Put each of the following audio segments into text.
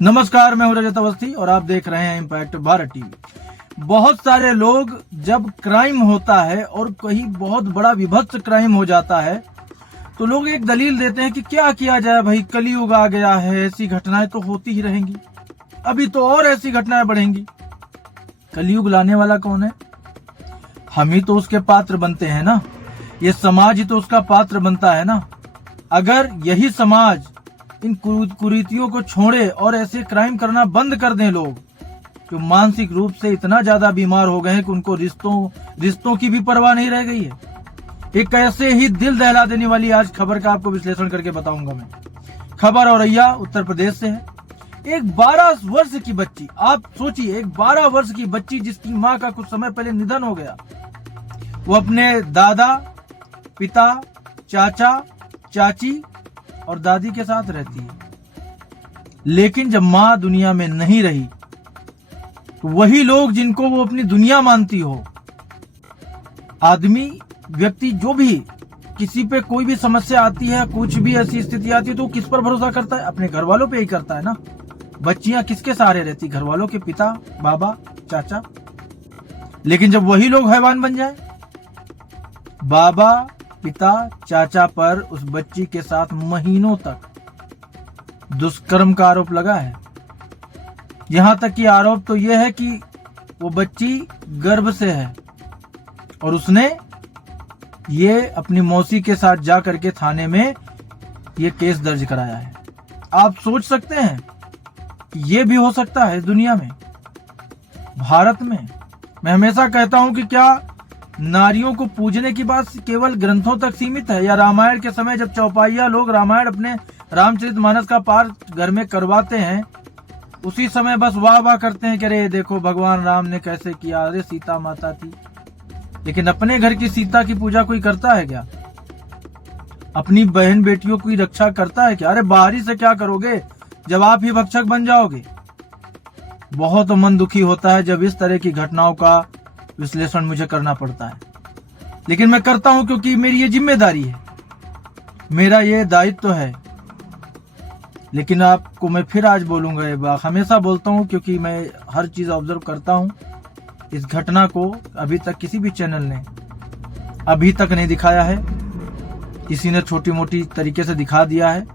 नमस्कार, मैं हूं रजत अवस्थी और आप देख रहे हैं इम्पैक्ट भारत टीवी। बहुत सारे लोग जब क्राइम होता है और कहीं बहुत बड़ा विभत्स क्राइम हो जाता है तो लोग एक दलील देते हैं कि क्या किया जाए भाई, कलयुग आ गया है, ऐसी घटनाएं तो होती ही रहेंगी, अभी तो और ऐसी घटनाएं बढ़ेंगी। कलयुग लाने वाला कौन है? हम ही तो उसके पात्र बनते हैं ना, ये समाज ही तो उसका पात्र बनता है ना। अगर यही समाज इन कुरीतियों को छोड़े और ऐसे क्राइम करना बंद कर दें, लोग जो मानसिक रूप से इतना ज्यादा बीमार हो गए हैं कि उनको रिश्तों की भी परवाह नहीं रह गई है। एक ऐसे ही दिल दहला देने वाली आज खबर का आपको विश्लेषण करके बताऊंगा मैं। खबर औरैया उत्तर प्रदेश से है। एक 12 वर्ष की बच्ची, आप सोचिए, एक 12 वर्ष की बच्ची जिसकी माँ का कुछ समय पहले निधन हो गया, वो अपने दादा, पिता, चाचा, चाची और दादी के साथ रहती है। लेकिन जब माँ दुनिया में नहीं रही तो वही लोग जिनको वो अपनी दुनिया मानती हो, आदमी, व्यक्ति, जो भी किसी पे कोई भी समस्या आती है, कुछ भी ऐसी स्थिति आती है तो किस पर भरोसा करता है? अपने घर वालों पे ही करता है ना। बच्चियां किसके सहारे रहती? घर वालों के, पिता, बाबा, चाचा। लेकिन जब वही लोग हैवान बन जाए, बाबा, पिता, चाचा पर उस बच्ची के साथ महीनों तक दुष्कर्म का आरोप लगा है। यहां तक कि आरोप तो यह है कि वो बच्ची गर्भ से है और उसने ये अपनी मौसी के साथ जा करके थाने में ये केस दर्ज कराया है। आप सोच सकते हैं कि ये भी हो सकता है दुनिया में, भारत में। मैं हमेशा कहता हूं कि क्या नारियों को पूजने की बात केवल ग्रंथों तक सीमित है, या रामायण के समय जब चौपाइया लोग रामायण अपने रामचरितमानस का पाठ घर में करवाते हैं, उसी समय बस वाह वाह करते हैं कि अरे देखो भगवान राम ने कैसे किया, अरे सीता माता थी। लेकिन अपने घर की सीता की पूजा कोई करता है क्या? अपनी बहन बेटियों की रक्षा करता है क्या? अरे बाहरी से क्या करोगे जब आप ही भक्षक बन जाओगे। बहुत मन दुखी होता है जब इस तरह की घटनाओं का विश्लेषण मुझे करना पड़ता है, लेकिन मैं करता हूं क्योंकि मेरी ये जिम्मेदारी है, मेरा ये दायित्व है। लेकिन आपको मैं फिर आज बोलूंगा, ये बात हमेशा बोलता हूं क्योंकि मैं हर चीज ऑब्जर्व करता हूं। इस घटना को अभी तक किसी भी चैनल ने अभी तक नहीं दिखाया है। किसी ने छोटी मोटी तरीके से दिखा दिया है,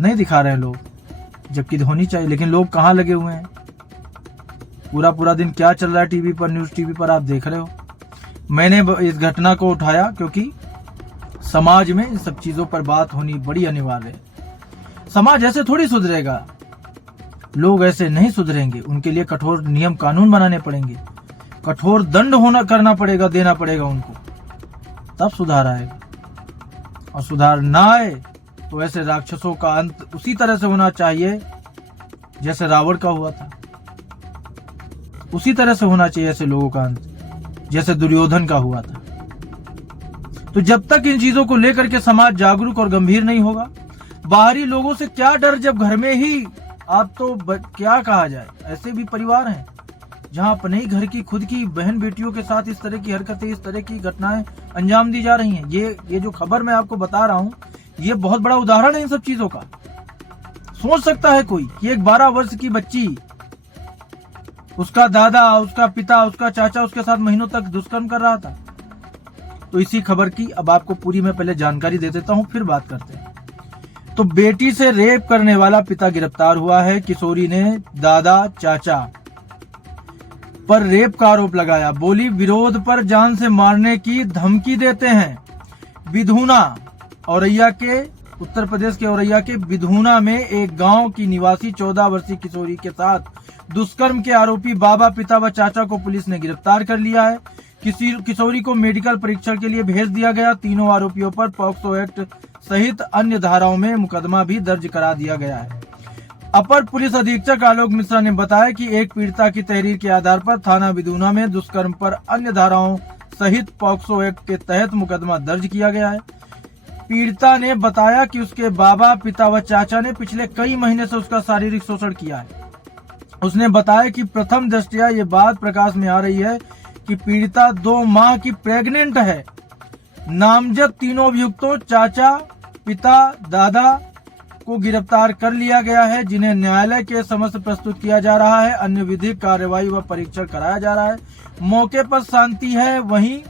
नहीं दिखा रहे हैं लोग, जबकि होनी चाहिए। लेकिन लोग कहाँ लगे हुए हैं? पूरा दिन क्या चल रहा है टीवी पर, न्यूज टीवी पर आप देख रहे हो। मैंने इस घटना को उठाया क्योंकि समाज में इन सब चीजों पर बात होनी बड़ी अनिवार्य है। समाज ऐसे थोड़ी सुधरेगा, लोग ऐसे नहीं सुधरेंगे। उनके लिए कठोर नियम कानून बनाने पड़ेंगे, कठोर दंड करना पड़ेगा, देना पड़ेगा उनको, तब सुधार आएगा। और सुधार ना आए तो ऐसे राक्षसों का अंत उसी तरह से होना चाहिए जैसे रावण का हुआ था, उसी तरह से होना चाहिए ऐसे लोगों का अंत जैसे दुर्योधन का हुआ था। तो जब तक इन चीजों को लेकर के समाज जागरूक और गंभीर नहीं होगा, बाहरी लोगों से क्या डर जब घर में ही आप तो क्या कहा जाए, ऐसे भी परिवार हैं जहां अपने ही घर की, खुद की बहन बेटियों के साथ इस तरह की हरकतें, इस तरह की घटनाएं अंजाम दी जा रही हैं। ये जो खबर मैं आपको बता रहा हूं, ये बहुत बड़ा उदाहरण है इन सब चीजों का। सोच सकता है कोई कि एक 12 वर्ष की बच्ची, उसका दादा, उसका पिता, उसका चाचा उसके साथ महीनों तक दुष्कर्म कर रहा था। तो इसी खबर की अब आपको पूरी मैं पहले जानकारी दे देता हूं, फिर बात करते हैं। तो बेटी से रेप करने वाला पिता गिरफ्तार हुआ है। किशोरी ने दादा, चाचा पर रेप का आरोप लगाया। बोली, विरोध पर जान से मारने की धमकी देते हैं। विधूना, औरैया के, उत्तर प्रदेश के औरैया के विधूना में एक गांव की निवासी 14 वर्षीय किशोरी के साथ दुष्कर्म के आरोपी बाबा, पिता व चाचा को पुलिस ने गिरफ्तार कर लिया है। किशोरी को मेडिकल परीक्षण के लिए भेज दिया गया। तीनों आरोपियों पर पॉक्सो एक्ट सहित अन्य धाराओं में मुकदमा भी दर्ज करा दिया गया है। अपर पुलिस अधीक्षक आलोक मिश्रा ने बताया कि एक पीड़िता की तहरीर के आधार पर थाना विधूना में दुष्कर्म पर अन्य धाराओं सहित पॉक्सो एक्ट के तहत मुकदमा दर्ज किया गया है। पीड़िता ने बताया कि उसके बाबा, पिता व चाचा ने पिछले कई महीने से उसका शारीरिक शोषण किया है। उसने बताया कि प्रथम दृष्टया ये बात प्रकाश में आ रही है कि पीड़िता 2 माह की प्रेग्नेंट है। नामजद तीनों अभियुक्तों चाचा, पिता, दादा को गिरफ्तार कर लिया गया है, जिन्हें न्यायालय के समक्ष प्रस्तुत किया जा रहा है। अन्य विधिक कार्यवाही व परीक्षण कराया जा रहा है। मौके पर शांति है। वहीं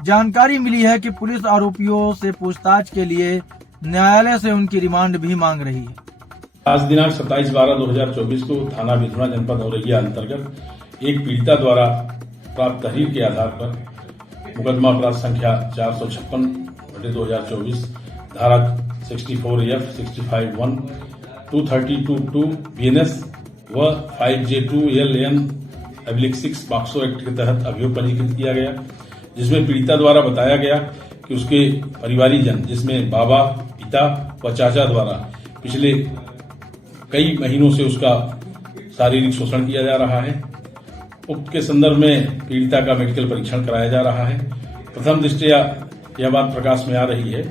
जानकारी मिली है कि पुलिस आरोपियों से पूछताछ के लिए न्यायालय से उनकी रिमांड भी मांग रही है। आज दिनांक 27/12/2024 को थाना विधुना जनपद औरैया अंतर्गत एक पीड़िता द्वारा प्राप्त तहरीर के आधार पर मुकदमा अपराध संख्या 456/2024 धारा 64F 65(1), 232(2) BNS व 5J2LN/6 पॉक्सो एक्ट के तहत अभियोग पंजीकृत किया गया, जिसमें पीड़िता द्वारा बताया गया कि उसके परिवारीजन जिसमें बाबा, पिता व चाचा द्वारा पिछले कई महीनों से उसका शारीरिक शोषण किया जा रहा है। उक्त के संदर्भ में पीड़िता का मेडिकल परीक्षण कराया जा रहा है। प्रथम दृष्टया यह बात प्रकाश में आ रही है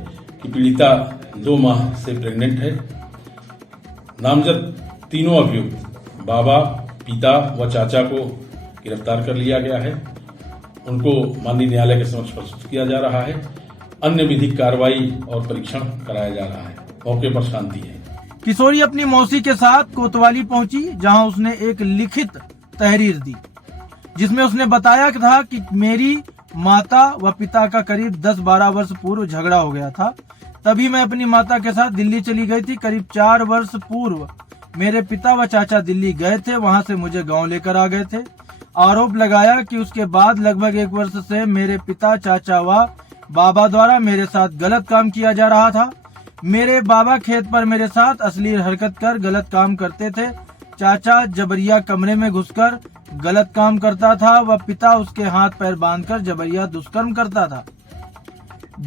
कि पीड़िता 2 माह से प्रेग्नेंट है। नामजद तीनों अभियुक्त बाबा, पिता व चाचा को गिरफ्तार कर लिया गया है। उनको माननीय न्यायालय के समक्ष प्रस्तुत किया जा रहा है। अन्य विधिक कार्रवाई और परीक्षण कराया जा रहा है। मौके पर शांति है। किशोरी अपनी मौसी के साथ कोतवाली पहुंची, जहां उसने एक लिखित तहरीर दी, जिसमें उसने बताया था कि मेरी माता व पिता का करीब 10-12 वर्ष पूर्व झगड़ा हो गया था। तभी मैं अपनी माता के साथ दिल्ली चली गई थी। करीब 4 वर्ष पूर्व मेरे पिता व चाचा दिल्ली गए थे। वहां से मुझे गांव लेकर आ गए थे। आरोप लगाया कि उसके बाद लगभग 1 वर्ष से मेरे पिता, चाचा व बाबा द्वारा मेरे साथ गलत काम किया जा रहा था। मेरे बाबा खेत पर मेरे साथ अश्लील हरकत कर गलत काम करते थे। चाचा जबरिया कमरे में घुसकर गलत काम करता था व पिता उसके हाथ पैर बांधकर जबरिया दुष्कर्म करता था।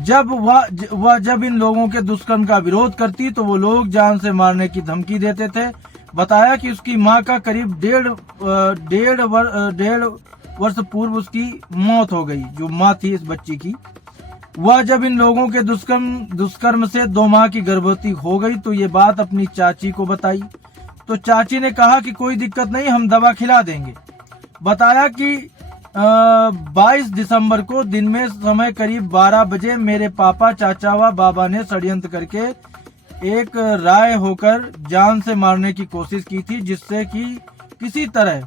जब इन लोगों के दुष्कर्म का विरोध करती तो वो लोग जान से मारने की धमकी देते थे। बताया कि उसकी मां का करीब डेढ़ वर्ष पूर्व उसकी मौत हो गई, जो मां थी इस बच्ची की। वह जब इन लोगों के दुष्कर्म से 2 माह की गर्भवती हो गई तो ये बात अपनी चाची को बताई। तो चाची ने कहा कि कोई दिक्कत नहीं, हम दवा खिला देंगे। बताया कि 22 दिसंबर को दिन में समय करीब 12 बजे मेरे पापा, चाचा व बाबा ने षड्यंत्र करके एक राय होकर जान से मारने की कोशिश की थी, जिससे कि किसी तरह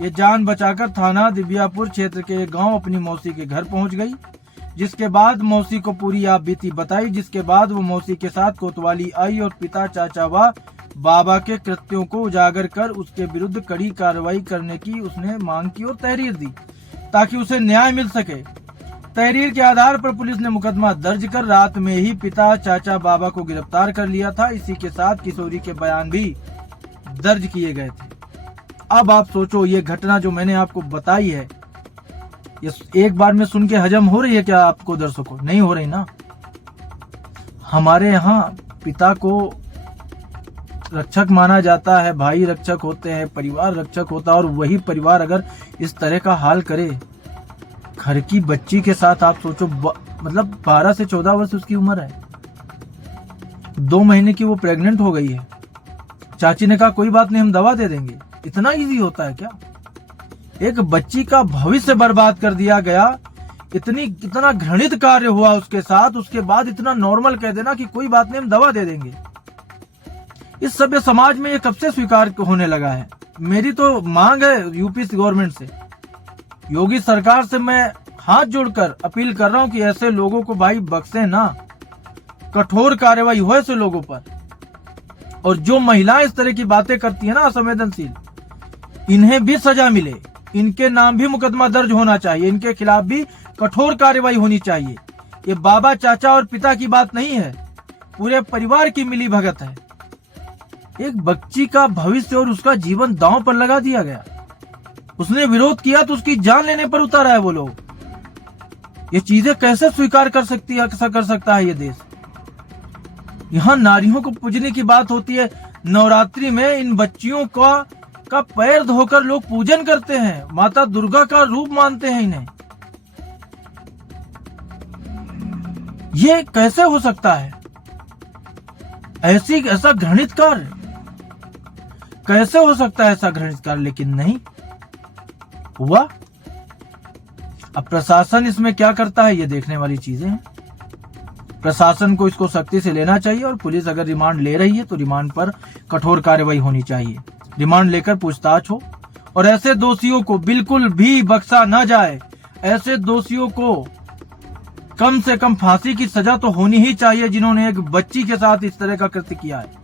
ये जान बचाकर थाना दिव्यापुर क्षेत्र के गांव अपनी मौसी के घर पहुंच गई। जिसके बाद मौसी को पूरी आप बीती बताई। जिसके बाद वो मौसी के साथ कोतवाली आई और पिता, चाचा व बाबा के कृत्यों को उजागर कर उसके विरुद्ध कड़ी कार्रवाई करने की उसने मांग की और तहरीर दी, ताकि उसे न्याय मिल सके। तहरीर के आधार पर पुलिस ने मुकदमा दर्ज कर रात में ही पिता, चाचा, बाबा को गिरफ्तार कर लिया था। इसी के साथ किशोरी के बयान भी दर्ज किए गए थे। अब आप सोचो, ये घटना जो मैंने आपको बताई है, ये एक बार में सुन के हजम हो रही है क्या आपको दर्शकों? नहीं हो रही ना। हमारे यहाँ पिता को रक्षक माना जाता है, भाई रक्षक होते हैं, परिवार रक्षक होता है, और वही परिवार अगर इस तरह का हाल करे घर की बच्ची के साथ, आप सोचो, मतलब 12 से 14 वर्ष उसकी उम्र है, 2 महीने की वो प्रेग्नेंट हो गई है। चाची ने कहा कोई बात नहीं, हम दवा दे देंगे। इतना इजी होता है क्या? एक बच्ची का भविष्य बर्बाद कर दिया गया। इतना घृणित कार्य हुआ उसके साथ, उसके बाद इतना नॉर्मल कह देना कि कोई बात नहीं, हम दवा दे देंगे। इस सभ्य समाज में ये कब से स्वीकार होने लगा है? मेरी तो मांग है यूपी गवर्नमेंट से, योगी सरकार से मैं हाथ जोड़कर अपील कर रहा हूं कि ऐसे लोगों को भाई बख्शे ना, कठोर कार्रवाई हो ऐसे लोगों पर। और जो महिलाएं इस तरह की बातें करती है ना, असंवेदनशील, इन्हें भी सजा मिले। इनके नाम भी मुकदमा दर्ज होना चाहिए, इनके खिलाफ भी कठोर कार्रवाई होनी चाहिए। ये बाबा, चाचा और पिता की बात नहीं है, पूरे परिवार की मिली भगत है। एक बच्ची का भविष्य और उसका जीवन दांव पर लगा दिया गया। उसने विरोध किया तो उसकी जान लेने पर उतर आए वो लोग। ये चीजें कैसे स्वीकार कर सकता है ये देश? यहाँ नारियों को पूजने की बात होती है। नवरात्रि में इन बच्चियों का पैर धोकर लोग पूजन करते हैं, माता दुर्गा का रूप मानते हैं इन्हें। ये कैसे हो सकता है? ऐसा घृणित कार्य कैसे हो सकता है? ऐसा घृणित कार्य लेकिन नहीं हुआ। अब प्रशासन इसमें क्या करता है, ये देखने वाली चीजें हैं। प्रशासन को इसको सख्ती से लेना चाहिए और पुलिस अगर रिमांड ले रही है तो रिमांड पर कठोर कार्रवाई होनी चाहिए। रिमांड लेकर पूछताछ हो और ऐसे दोषियों को बिल्कुल भी बख्शा न जाए। ऐसे दोषियों को कम से कम फांसी की सजा तो होनी ही चाहिए जिन्होंने एक बच्ची के साथ इस तरह का कृत्य किया है।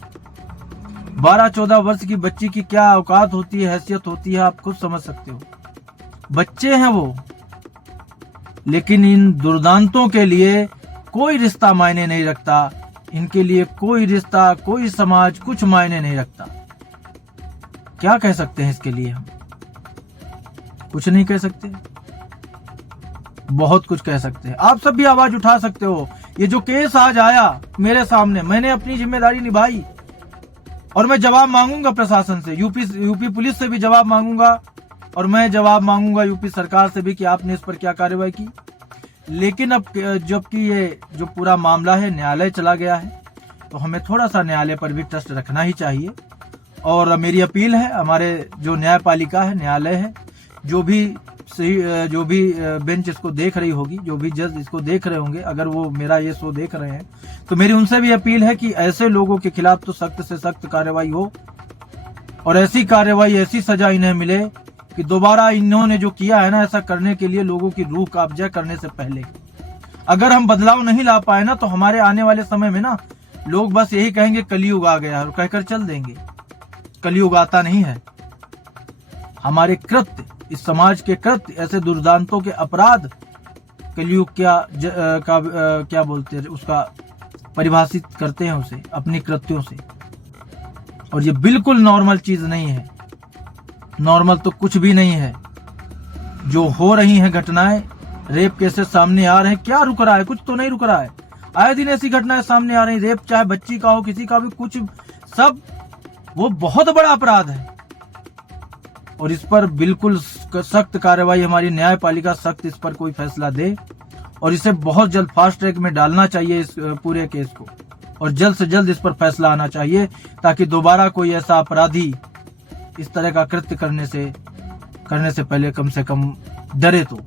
12-14 वर्ष की बच्ची की क्या औकात होती है, हैसियत होती है, आप खुद समझ सकते हो। बच्चे हैं वो, लेकिन इन दुर्दांतों के लिए कोई रिश्ता मायने नहीं रखता। इनके लिए कोई रिश्ता, कोई समाज कुछ मायने नहीं रखता। क्या कह सकते हैं इसके लिए हम? कुछ नहीं कह सकते, बहुत कुछ कह सकते हैं। आप सब भी आवाज उठा सकते हो। ये जो केस आज आया मेरे सामने, मैंने अपनी जिम्मेदारी निभाई और मैं जवाब मांगूंगा प्रशासन से, यूपी पुलिस से भी जवाब मांगूंगा और मैं जवाब मांगूंगा यूपी सरकार से भी कि आपने इस पर क्या कार्रवाई की। लेकिन अब जबकि ये जो पूरा मामला है न्यायालय चला गया है तो हमें थोड़ा सा न्यायालय पर भी ट्रस्ट रखना ही चाहिए। और मेरी अपील है, हमारे जो न्यायपालिका है, न्यायालय है, जो भी बेंच इसको देख रही होगी, जो भी जज इसको देख रहे होंगे, अगर वो मेरा ये शो देख रहे हैं तो मेरी उनसे भी अपील है कि ऐसे लोगों के खिलाफ तो सख्त से सख्त कार्रवाई हो और ऐसी कार्रवाई, ऐसी सजा इन्हें मिले कि दोबारा इन्होंने जो किया है ना, ऐसा करने के लिए लोगों की रूह काबजा करने से पहले अगर हम बदलाव नहीं ला पाए ना तो हमारे आने वाले समय में ना लोग बस यही कहेंगे कलयुग आ गया और कहकर चल देंगे। कलयुग आता नहीं है। हमारे कृत्य, इस समाज के कृत्य, ऐसे दुर्दांतों के अपराध कलयुग क्या बोलते हैं उसका, परिभाषित करते हैं उसे अपनी कृत्यों से। और ये बिल्कुल नॉर्मल चीज नहीं है। नॉर्मल तो कुछ भी नहीं है। जो हो रही हैं घटनाएं, रेप केसेस सामने आ रहे हैं, क्या रुक रहा है? कुछ तो नहीं रुक रहा है। आए दिन ऐसी घटनाएं सामने आ रही, रेप चाहे बच्ची का हो, किसी का भी, कुछ सब वो बहुत बड़ा अपराध है और इस पर बिल्कुल सख्त कार्रवाई, हमारी न्यायपालिका सख्त इस पर कोई फैसला दे और इसे बहुत जल्द फास्ट ट्रैक में डालना चाहिए इस पूरे केस को और जल्द से जल्द इस पर फैसला आना चाहिए ताकि दोबारा कोई ऐसा अपराधी इस तरह का कृत्य करने से पहले कम से कम डरे तो।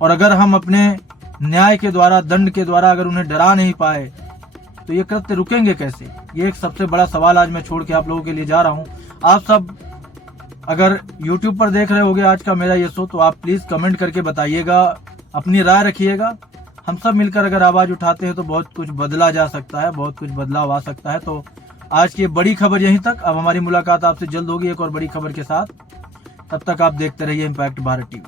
और अगर हम अपने न्याय के द्वारा, दंड के द्वारा अगर उन्हें डरा नहीं पाए तो ये कृत्य रुकेंगे कैसे? ये एक सबसे बड़ा सवाल आज मैं छोड़ के आप लोगों के लिए जा रहा हूं। आप सब अगर YouTube पर देख रहे होगे आज का मेरा ये शो तो आप प्लीज कमेंट करके बताइएगा, अपनी राय रखिएगा। हम सब मिलकर अगर आवाज उठाते हैं तो बहुत कुछ बदला जा सकता है, बहुत कुछ बदलाव आ सकता है। तो आज की बड़ी खबर यहीं तक। अब हमारी मुलाकात आपसे जल्द होगी एक और बड़ी खबर के साथ। तब तक आप देखते रहिए इम्पैक्ट भारत टीवी।